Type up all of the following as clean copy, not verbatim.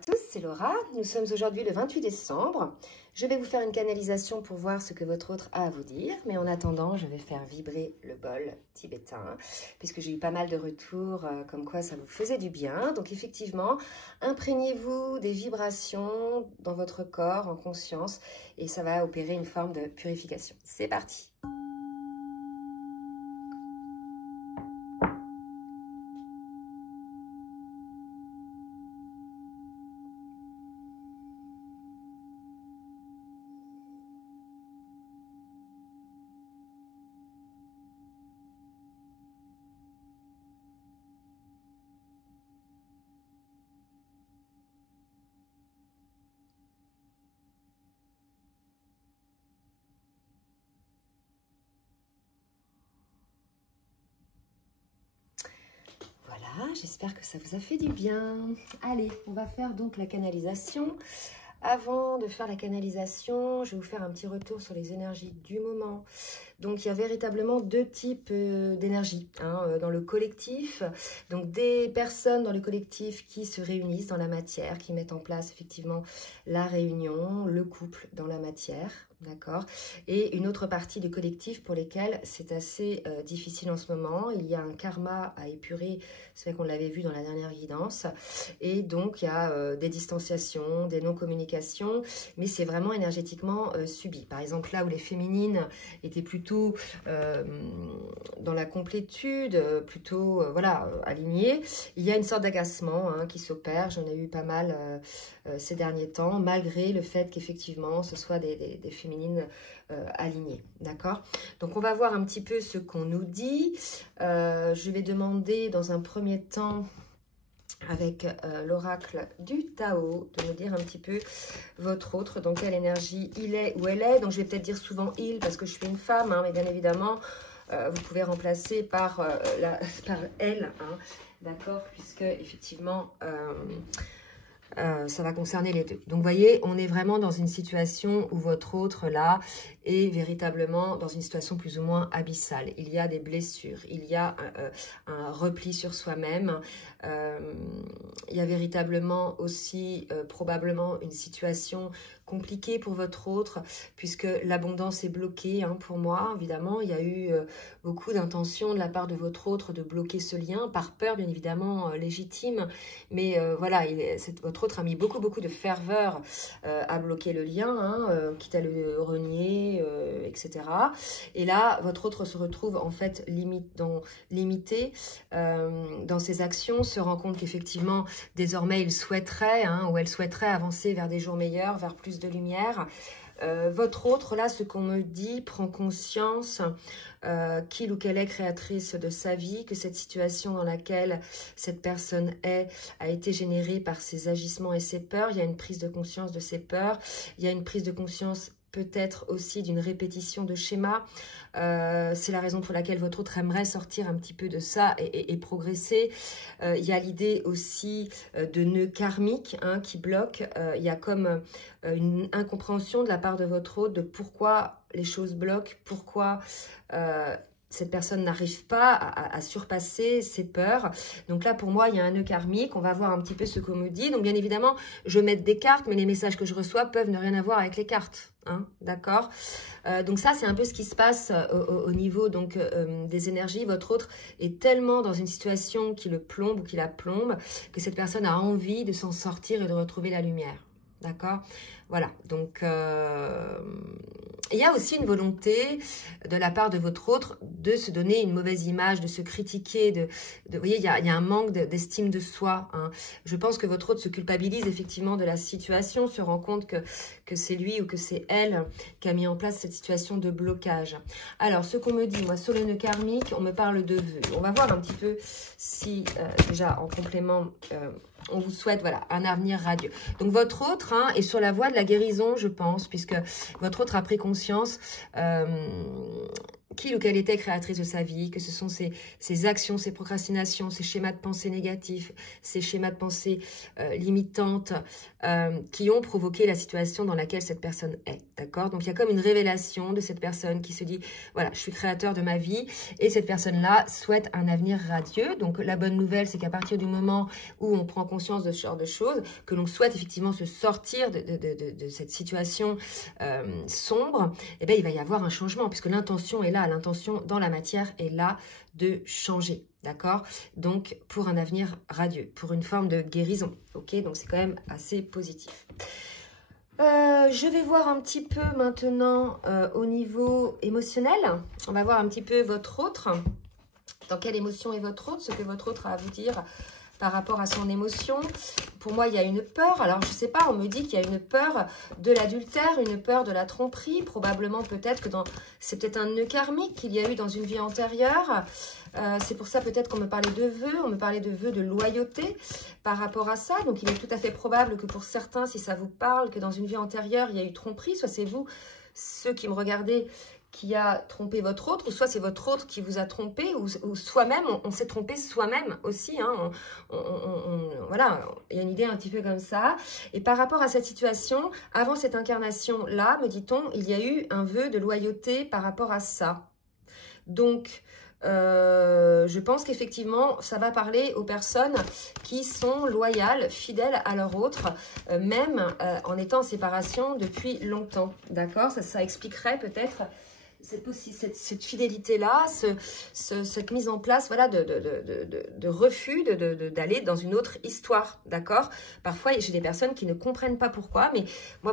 tous, c'est Laura. Nous sommes aujourd'hui le 28 décembre. Je vais vous faire une canalisation pour voir ce que votre autre a à vous dire. Mais en attendant, je vais faire vibrer le bol tibétain, puisque j'ai eu pas mal de retours comme quoi ça vous faisait du bien. Donc effectivement, imprégnez-vous des vibrations dans votre corps en conscience et ça va opérer une forme de purification. C'est parti! Voilà, j'espère que ça vous a fait du bien. Allez, on va faire donc la canalisation. Avant de faire la canalisation, je vais vous faire un petit retour sur les énergies du moment. Donc, il y a véritablement deux types d'énergie dans le collectif. Donc, des personnes dans le collectif qui se réunissent dans la matière, qui mettent en place effectivement la réunion, le couple dans la matière. D'accord. Et une autre partie du collectif pour lesquelles c'est assez difficile en ce moment. Il y a un karma à épurer, c'est vrai qu'on l'avait vu dans la dernière guidance. Et donc, il y a des distanciations, des non-communications, mais c'est vraiment énergétiquement subi. Par exemple, là où les féminines étaient plutôt dans la complétude, plutôt alignées, il y a une sorte d'agacement qui s'opère. J'en ai eu pas mal ces derniers temps, malgré le fait qu'effectivement, ce soit des féminines alignées, d'accord? Donc, on va voir un petit peu ce qu'on nous dit. Je vais demander dans un premier temps, avec l'oracle du Tao, de me dire un petit peu votre autre, dans quelle énergie il est ou elle est. Donc, je vais peut-être dire souvent il, parce que je suis une femme, mais bien évidemment, vous pouvez remplacer par elle, d'accord? Puisque, effectivement... ça va concerner les deux. Donc, vous voyez, on est vraiment dans une situation où votre autre, là, est véritablement dans une situation plus ou moins abyssale. Il y a des blessures, il y a un repli sur soi-même. Il y a véritablement aussi, probablement, une situation compliquée pour votre autre, puisque l'abondance est bloquée pour moi, évidemment. Il y a eu beaucoup d'intentions de la part de votre autre de bloquer ce lien, par peur, bien évidemment, légitime. Mais voilà, votre autre a mis beaucoup de ferveur à bloquer le lien, quitte à le renier, etc. Et là, votre autre se retrouve en fait limité dans ses actions, se rend compte qu'effectivement, désormais, il souhaiterait, ou elle souhaiterait avancer vers des jours meilleurs, vers plus de lumière. Votre autre, là, ce qu'on me dit, prend conscience qu'il ou qu'elle est créatrice de sa vie, que cette situation dans laquelle cette personne a été générée par ses agissements et ses peurs. Il y a une prise de conscience de ses peurs, il y a une prise de conscience peut-être aussi d'une répétition de schéma. C'est la raison pour laquelle votre autre aimerait sortir un petit peu de ça et progresser. Il y a l'idée aussi de nœuds karmiques qui bloquent. Il y a comme une incompréhension de la part de votre autre de pourquoi les choses bloquent, pourquoi cette personne n'arrive pas à surpasser ses peurs. Donc là, pour moi, il y a un nœud karmique. On va voir un petit peu ce qu'on me dit. Donc, bien évidemment, je mets des cartes, mais les messages que je reçois peuvent ne rien avoir avec les cartes. D'accord? Donc ça, c'est un peu ce qui se passe au niveau donc, des énergies. Votre autre est tellement dans une situation qui le plombe ou qui la plombe que cette personne a envie de s'en sortir et de retrouver la lumière. D'accord? Voilà, donc il y a aussi une volonté de la part de votre autre de se donner une mauvaise image, de se critiquer, vous voyez, il y a un manque d'estime de soi. Je pense que votre autre se culpabilise effectivement de la situation, se rend compte que c'est lui ou que c'est elle qui a mis en place cette situation de blocage. Alors, ce qu'on me dit, moi, sur le nœud karmique, on me parle de vœux. On va voir un petit peu si, déjà, en complément... on vous souhaite voilà, un avenir radieux. Donc, votre autre est sur la voie de la guérison, je pense, puisque votre autre a pris conscience qu'il ou qu'elle était créatrice de sa vie, que ce sont ses actions, ses procrastinations, ses schémas de pensée négatifs, ses schémas de pensée limitantes qui ont provoqué la situation dans laquelle cette personne est, d'accord? Donc, il y a comme une révélation de cette personne qui se dit, voilà, je suis créateur de ma vie et cette personne-là souhaite un avenir radieux. Donc, la bonne nouvelle, c'est qu'à partir du moment où on prend conscience de ce genre de choses, que l'on souhaite effectivement se sortir de cette situation sombre, eh bien, il va y avoir un changement puisque l'intention est là. L'intention dans la matière est là de changer, d'accord? Donc, pour un avenir radieux, pour une forme de guérison, ok? Donc, c'est quand même assez positif. Je vais voir un petit peu maintenant au niveau émotionnel. On va voir un petit peu votre autre. Dans quelle émotion est votre autre? Ce que votre autre a à vous dire par rapport à son émotion. Pour moi, il y a une peur. Alors, je ne sais pas, on me dit qu'il y a une peur de l'adultère, une peur de la tromperie. Probablement, peut-être que c'est peut-être un nœud karmique qu'il y a eu dans une vie antérieure. C'est pour ça peut-être qu'on me parlait de vœux, on me parlait de vœux de loyauté par rapport à ça. Donc, il est tout à fait probable que pour certains, si ça vous parle, que dans une vie antérieure, il y a eu tromperie. Soit c'est vous, ceux qui me regardez, qui a trompé votre autre, ou soit c'est votre autre qui vous a trompé, ou soi-même, on s'est trompé soi-même aussi. Hein, voilà, il y a une idée un petit peu comme ça. Et par rapport à cette situation, avant cette incarnation-là, me dit-on, il y a eu un vœu de loyauté par rapport à ça. Donc, je pense qu'effectivement, ça va parler aux personnes qui sont loyales, fidèles à leur autre, même en étant en séparation depuis longtemps. D'accord? Ça expliquerait peut-être cette fidélité-là, cette mise en place, voilà, de refus d'aller dans une autre histoire, d'accord? Parfois, j'ai des personnes qui ne comprennent pas pourquoi, mais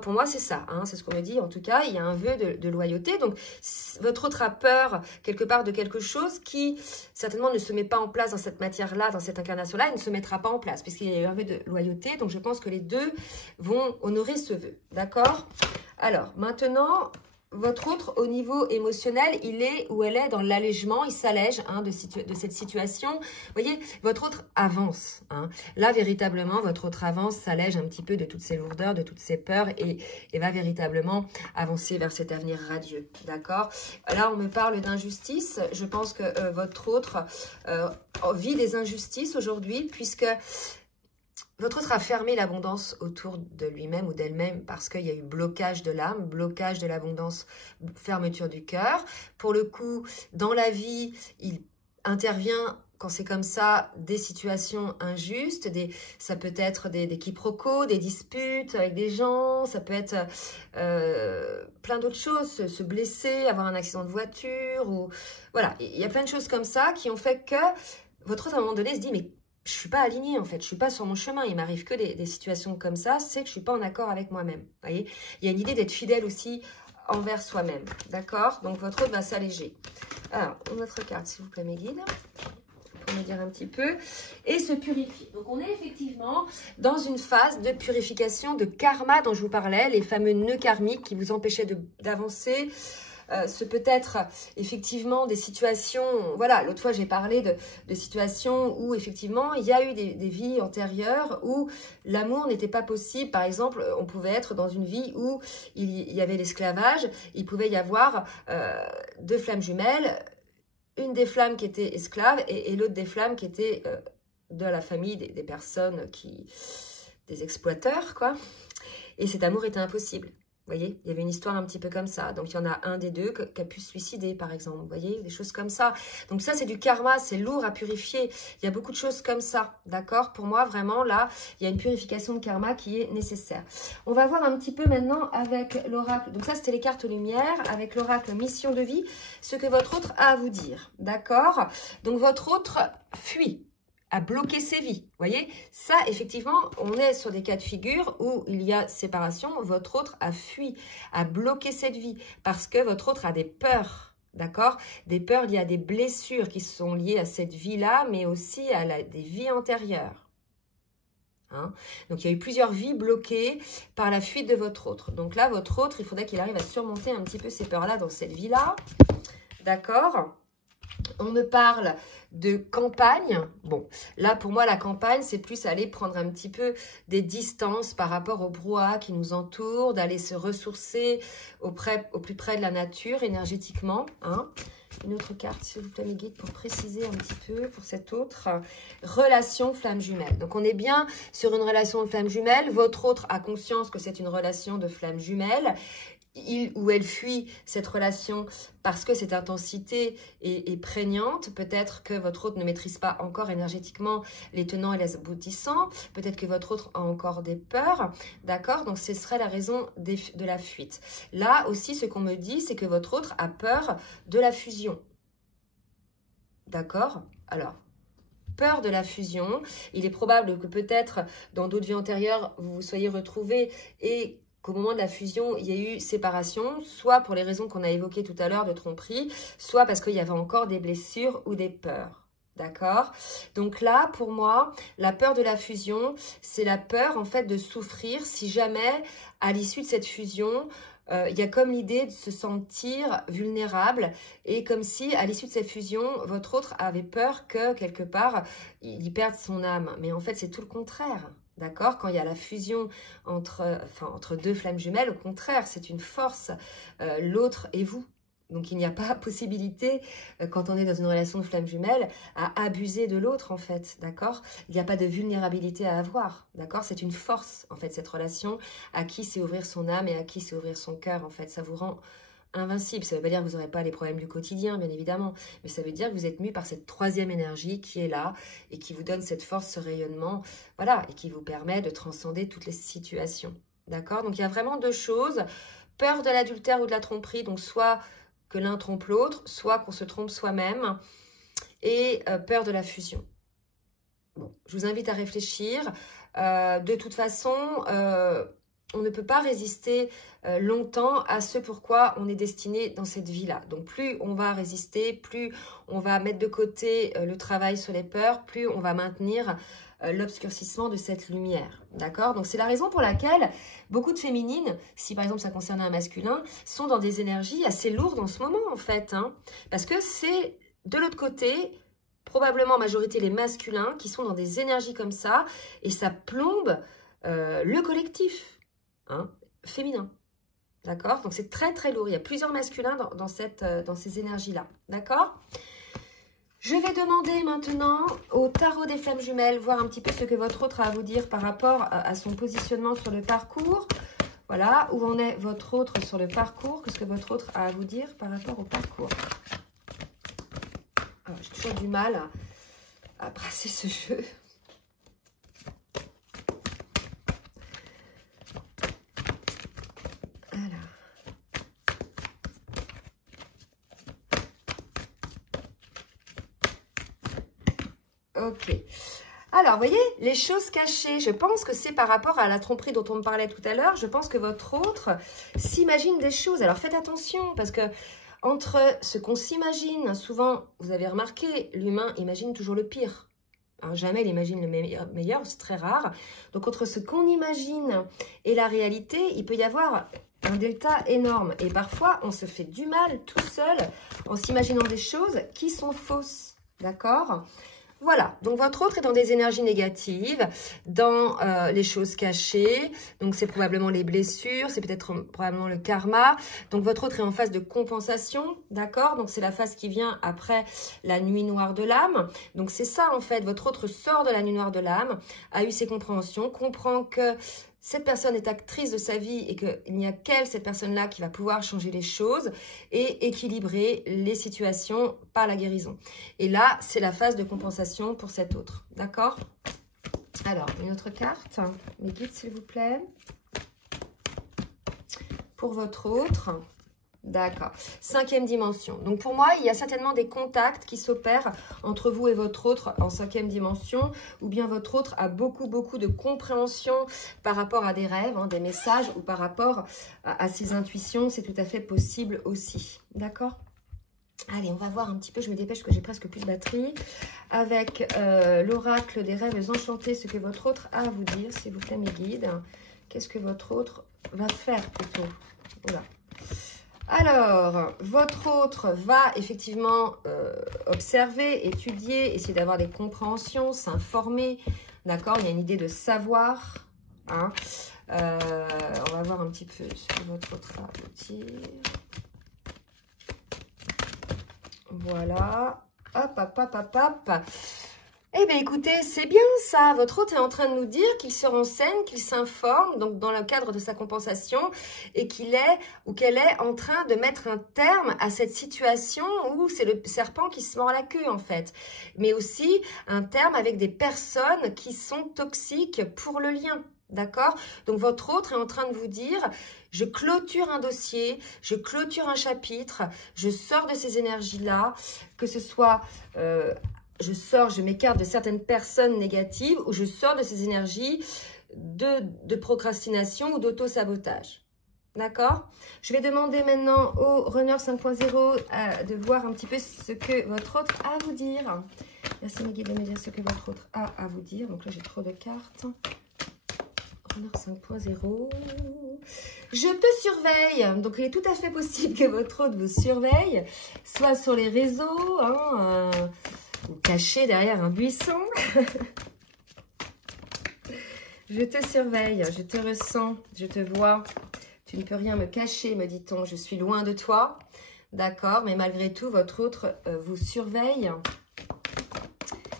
pour moi, c'est ça, hein, c'est ce qu'on me dit. En tout cas, il y a un vœu de loyauté. Donc, votre autre a peur, quelque part, de quelque chose qui, certainement, ne se met pas en place dans cette matière-là, dans cette incarnation-là, et ne se mettra pas en place, puisqu'il y a eu un vœu de loyauté. Donc, je pense que les deux vont honorer ce vœu, d'accord? Alors, maintenant, votre autre, au niveau émotionnel, il est ou elle est dans l'allègement, il s'allège hein, de cette situation. Vous voyez, votre autre avance. Hein. Là, véritablement, votre autre avance, s'allège un petit peu de toutes ces lourdeurs, de toutes ces peurs et va véritablement avancer vers cet avenir radieux. D'accord? Là, on me parle d'injustice. Je pense que votre autre vit des injustices aujourd'hui puisque votre autre a fermé l'abondance autour de lui-même ou d'elle-même parce qu'il y a eu blocage de l'âme, blocage de l'abondance, fermeture du cœur. Pour le coup, dans la vie, il intervient quand c'est comme ça, des situations injustes, ça peut être des quiproquos, des disputes avec des gens, ça peut être plein d'autres choses, se blesser, avoir un accident de voiture, ou voilà, il y a plein de choses comme ça qui ont fait que votre autre à un moment donné se dit mais je suis pas alignée en fait, je suis pas sur mon chemin, il m'arrive que des situations comme ça, c'est que je suis pas en accord avec moi-même, vous voyez. Il y a une idée d'être fidèle aussi envers soi-même, d'accord? Donc votre autre va s'alléger. Alors, une autre carte s'il vous plaît mes guides, pour me dire un petit peu, et se purifier. Donc on est effectivement dans une phase de purification de karma dont je vous parlais, les fameux nœuds karmiques qui vous empêchaient d'avancer. Ce peut être effectivement des situations, voilà, l'autre fois j'ai parlé de situations où effectivement il y a eu des vies antérieures où l'amour n'était pas possible. Par exemple, on pouvait être dans une vie où il y avait l'esclavage, il pouvait y avoir deux flammes jumelles, une des flammes qui était esclave et l'autre des flammes qui était de la famille des personnes des exploiteurs, quoi. Et cet amour était impossible. Vous voyez, il y avait une histoire un petit peu comme ça. Donc, il y en a un des deux qui a pu se suicider, par exemple. Vous voyez, des choses comme ça. Donc, ça, c'est du karma. C'est lourd à purifier. Il y a beaucoup de choses comme ça. D'accord? Pour moi, vraiment, là, il y a une purification de karma qui est nécessaire. On va voir un petit peu maintenant avec l'oracle. Donc, ça, c'était les cartes lumière. Avec l'oracle mission de vie, ce que votre autre a à vous dire. D'accord? Donc, votre autre fuit, à bloquer ses vies. Vous voyez, ça, effectivement, on est sur des cas de figure où il y a séparation. Votre autre a fui, a bloqué cette vie parce que votre autre a des peurs, d'accord? Des peurs liées à des blessures qui sont liées à cette vie-là, mais aussi à des vies antérieures. Hein? Donc, il y a eu plusieurs vies bloquées par la fuite de votre autre. Donc là, votre autre, il faudrait qu'il arrive à surmonter un petit peu ces peurs-là dans cette vie-là. D'accord? On me parle de campagne. Bon, là, pour moi, la campagne, c'est plus aller prendre un petit peu des distances par rapport au brouhaha qui nous entoure, d'aller se ressourcer au plus près de la nature énergétiquement. Hein. Une autre carte, s'il vous plaît, mes guides, pour préciser un petit peu pour cette autre relation flamme jumelle. Donc, on est bien sur une relation de flamme jumelle. Votre autre a conscience que c'est une relation de flamme jumelle. Il ou elle fuit cette relation parce que cette intensité est prégnante. Peut-être que votre autre ne maîtrise pas encore énergétiquement les tenants et les aboutissants. Peut-être que votre autre a encore des peurs. D'accord? Donc, ce serait la raison de la fuite. Là aussi, ce qu'on me dit, c'est que votre autre a peur de la fusion. D'accord? Alors, peur de la fusion. Il est probable que peut-être dans d'autres vies antérieures, vous vous soyez retrouvés et qu'au moment de la fusion, il y a eu séparation, soit pour les raisons qu'on a évoquées tout à l'heure de tromperie, soit parce qu'il y avait encore des blessures ou des peurs. D'accord? Donc là, pour moi, la peur de la fusion, c'est la peur en fait de souffrir si jamais, à l'issue de cette fusion, il y a comme l'idée de se sentir vulnérable et comme si, à l'issue de cette fusion, votre autre avait peur que, quelque part, il perde son âme. Mais en fait, c'est tout le contraire. D'accord? Quand il y a la fusion entre deux flammes jumelles, au contraire, c'est une force. L'autre et vous. Donc, il n'y a pas possibilité, quand on est dans une relation de flamme jumelle, à abuser de l'autre, en fait. D'accord? Il n'y a pas de vulnérabilité à avoir. D'accord? C'est une force, en fait, cette relation. À qui c'est ouvrir son âme et à qui c'est ouvrir son cœur, en fait. Ça vous rend invincible. Ça ne veut pas dire que vous n'aurez pas les problèmes du quotidien, bien évidemment, mais ça veut dire que vous êtes mu par cette troisième énergie qui est là et qui vous donne cette force, ce rayonnement, voilà, et qui vous permet de transcender toutes les situations. D'accord? Donc, il y a vraiment deux choses. Peur de l'adultère ou de la tromperie, donc soit que l'un trompe l'autre, soit qu'on se trompe soi-même, et peur de la fusion. Bon, je vous invite à réfléchir. De toute façon, on ne peut pas résister longtemps à ce pourquoi on est destiné dans cette vie-là. Donc, plus on va résister, plus on va mettre de côté le travail sur les peurs, plus on va maintenir l'obscurcissement de cette lumière. D'accord? Donc, c'est la raison pour laquelle beaucoup de féminines, si par exemple ça concerne un masculin, sont dans des énergies assez lourdes en ce moment, en fait. Hein, parce que c'est de l'autre côté, probablement en majorité les masculins, qui sont dans des énergies comme ça, et ça plombe le collectif. Hein, féminin, d'accord? Donc, c'est très, très lourd. Il y a plusieurs masculins dans ces énergies-là, d'accord? Je vais demander maintenant au tarot des flammes jumelles, voir un petit peu ce que votre autre a à vous dire par rapport à son positionnement sur le parcours. Voilà, où en est votre autre sur le parcours? Qu'est-ce que votre autre a à vous dire par rapport au parcours? J'ai toujours du mal à brasser ce jeu. Ok. Alors, vous voyez, les choses cachées, je pense que c'est par rapport à la tromperie dont on me parlait tout à l'heure. Je pense que votre autre s'imagine des choses. Alors, faites attention, parce que entre ce qu'on s'imagine, souvent, vous avez remarqué, l'humain imagine toujours le pire. Hein, jamais il imagine le meilleur, c'est très rare. Donc, entre ce qu'on imagine et la réalité, il peut y avoir un delta énorme. Et parfois, on se fait du mal tout seul en s'imaginant des choses qui sont fausses. D'accord ? Voilà, donc votre autre est dans des énergies négatives, dans les choses cachées, donc c'est probablement les blessures, c'est peut-être probablement le karma. Donc votre autre est en phase de compensation, d'accord? Donc c'est la phase qui vient après la nuit noire de l'âme. Donc c'est ça en fait, votre autre sort de la nuit noire de l'âme, a eu ses compréhensions, comprend que cette personne est actrice de sa vie et qu'il n'y a qu'elle, cette personne-là, qui va pouvoir changer les choses et équilibrer les situations par la guérison. Et là, c'est la phase de compensation pour cet autre. D'accord? Alors, une autre carte. Mes guides, s'il vous plaît. Pour votre autre. D'accord. 5e dimension. Donc, pour moi, il y a certainement des contacts qui s'opèrent entre vous et votre autre en 5e dimension, ou bien votre autre a beaucoup de compréhension par rapport à des rêves, hein, des messages, ou par rapport à ses intuitions. C'est tout à fait possible aussi. D'accord? Allez, on va voir un petit peu. Je me dépêche parce que j'ai presque plus de batterie. Avec l'oracle des rêves enchantés, ce que votre autre a à vous dire, s'il vous plaît, mes guides. Qu'est-ce que votre autre va faire plutôt? Voilà. Alors, votre autre va effectivement observer, étudier, essayer d'avoir des compréhensions, s'informer, d'accord? Il y a une idée de savoir, hein? On va voir un petit peu ce que votre autre va vous dire. Voilà. Hop, hop, hop, hop, hop. Eh bien, écoutez, c'est bien ça. Votre hôte est en train de nous dire qu'il se renseigne, qu'il s'informe, donc dans le cadre de sa compensation, et qu'il est ou qu'elle est en train de mettre un terme à cette situation où c'est le serpent qui se mord la queue, en fait. Mais aussi un terme avec des personnes qui sont toxiques pour le lien. D'accord? Donc, votre autre est en train de vous dire, je clôture un dossier, je clôture un chapitre, je sors de ces énergies-là, que ce soit... je m'écarte de certaines personnes négatives ou je sors de ces énergies de procrastination ou d'auto-sabotage. D'accord? Je vais demander maintenant au runner 5.0 de voir un petit peu ce que votre autre a à vous dire. Merci mes guides de me dire ce que votre autre a à vous dire. Donc là, j'ai trop de cartes. Runner 5.0. Je te surveille. Donc, il est tout à fait possible que votre autre vous surveille, soit sur les réseaux, ou caché derrière un buisson. Je te surveille, je te ressens, je te vois. Tu ne peux rien me cacher, me dit-on. Je suis loin de toi. D'accord, mais malgré tout, votre autre vous surveille.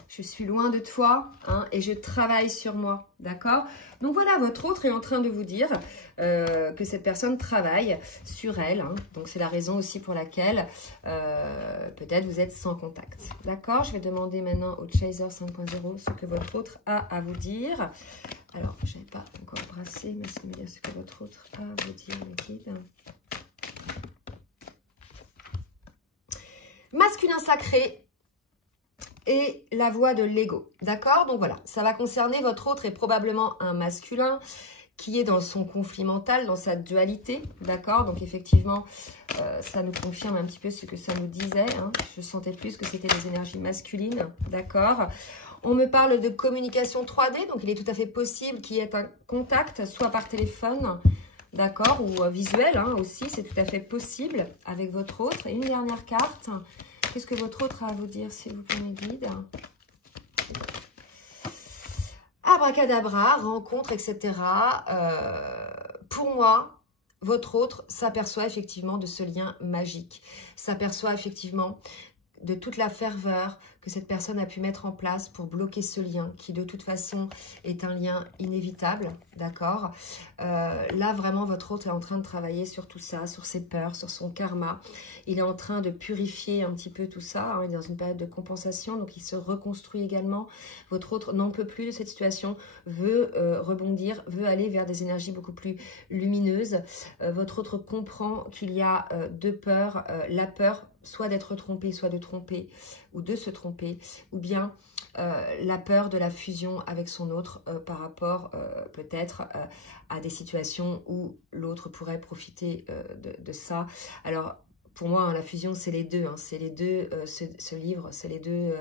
Je suis loin de toi, et je travaille sur moi, d'accord? Donc voilà, votre autre est en train de vous dire que cette personne travaille sur elle. Donc c'est la raison aussi pour laquelle peut-être vous êtes sans contact, d'accord? Je vais demander maintenant au Chaser 5.0 ce que votre autre a à vous dire. Alors, je n'avais pas encore brassé, mais c'est me dire ce que votre autre a à vous dire, mes guides. Masculin sacré. Et la voix de l'ego, d'accord? Donc voilà, ça va concerner votre autre et probablement un masculin qui est dans son conflit mental, dans sa dualité, d'accord? Donc effectivement, ça nous confirme un petit peu ce que ça nous disait. Je sentais plus que c'était des énergies masculines, d'accord? On me parle de communication 3D, donc il est tout à fait possible qu'il y ait un contact, soit par téléphone, d'accord? Ou visuel aussi, c'est tout à fait possible avec votre autre. Et une dernière carte. Qu'est-ce que votre autre a à vous dire, s'il vous plaît, mes guides? Abracadabra, rencontre, etc. Pour moi, votre autre s'aperçoit effectivement de ce lien magique. S'aperçoit effectivement de toute la ferveur que cette personne a pu mettre en place pour bloquer ce lien, qui de toute façon est un lien inévitable, d'accord? Là, vraiment, votre autre est en train de travailler sur tout ça, sur ses peurs, sur son karma. Il est en train de purifier un petit peu tout ça, il est dans une période de compensation, donc il se reconstruit également. Votre autre n'en peut plus de cette situation, veut rebondir, veut aller vers des énergies beaucoup plus lumineuses. Votre autre comprend qu'il y a deux peurs, la peur soit d'être trompé, soit de tromper, ou de se tromper, ou bien la peur de la fusion avec son autre par rapport peut-être à des situations où l'autre pourrait profiter de ça. Alors, pour moi, la fusion, c'est les deux. C'est les deux se livrent, c'est les deux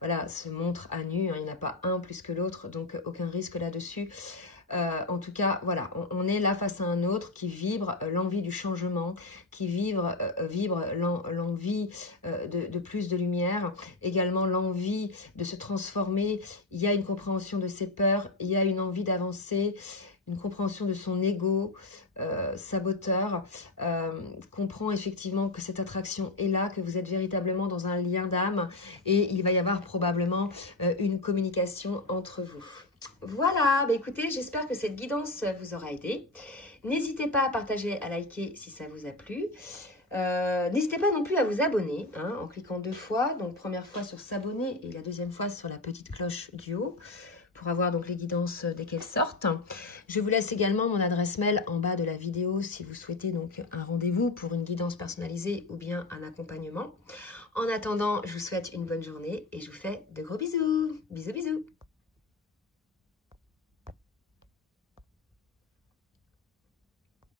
voilà, se montrent à nu. Il n'y en a pas un plus que l'autre, donc aucun risque là-dessus. En tout cas, voilà, on est là face à un autre qui vibre l'envie du changement, qui vibre l'envie de plus de lumière, également l'envie de se transformer. Il y a une compréhension de ses peurs, il y a une envie d'avancer, une compréhension de son ego saboteur, comprend effectivement que cette attraction est là, que vous êtes véritablement dans un lien d'âme et il va y avoir probablement une communication entre vous. Voilà, bah écoutez, j'espère que cette guidance vous aura aidé. N'hésitez pas à partager, à liker si ça vous a plu. N'hésitez pas non plus à vous abonner en cliquant 2 fois. Donc première fois sur s'abonner et la deuxième fois sur la petite cloche du haut pour avoir donc les guidances dès qu'elles sortent. Je vous laisse également mon adresse mail en bas de la vidéo si vous souhaitez donc un rendez-vous pour une guidance personnalisée ou bien un accompagnement. En attendant, je vous souhaite une bonne journée et je vous fais de gros bisous. Bisous, bisous.